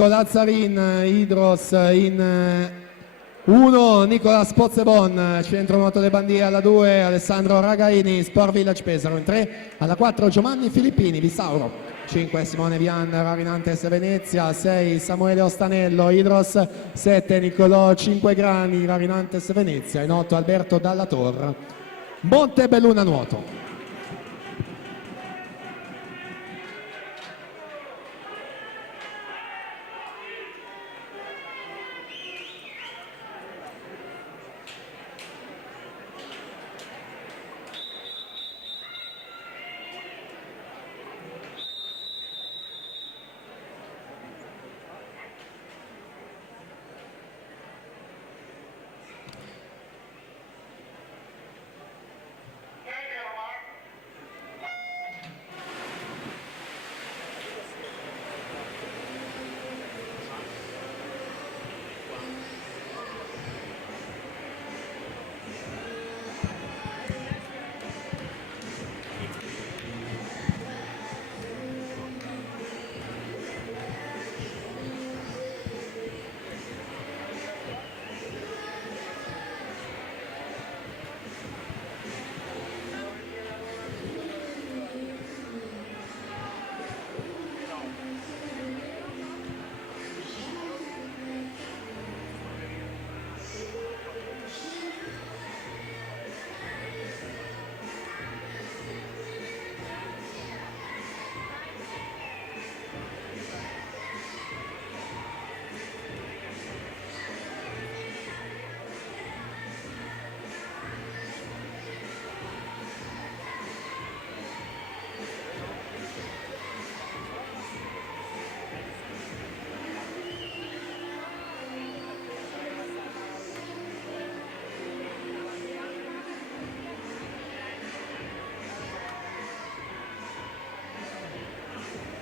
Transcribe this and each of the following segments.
Enrico Lazzarin, Hydros in 1, Nicolas Pozzebon, centro moto de Bandia alla 2, Alessandro Ragaini, Sport Village Pesaro in 3, alla 4 Giovanni Filippini, Visauro, 5 Simone Vian, Ravinantes Venezia, 6 Samuele Ostanello, Hydros, 7 Niccolò 5 Grani, Ravinantes Venezia, in 8 Alberto Dalla Torre, Montebelluna Nuoto.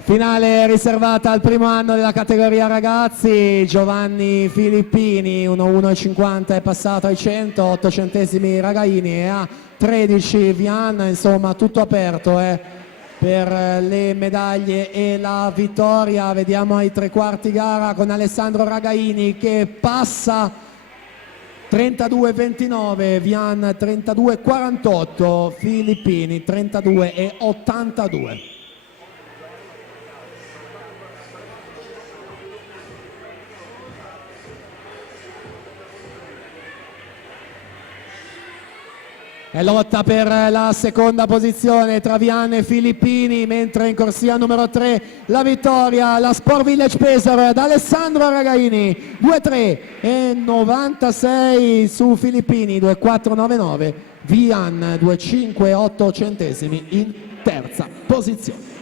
Finale riservata al primo anno della categoria ragazzi, Giovanni Filippini, 1,1,50 è passato ai 100, 8 centesimi Ragaini e a 13 Vian, insomma tutto aperto per le medaglie e la vittoria. Vediamo ai tre quarti gara con Alessandro Ragaini che passa 32,29, Vian 32,48, Filippini 32,82. È lotta per la seconda posizione tra Vian e Filippini, mentre in corsia numero 3 la vittoria, la Sport Village Pesaro ad Alessandro Ragaini, 2,3 e 96 su Filippini, 2,499, Vian 2,5 e 8 centesimi in terza posizione.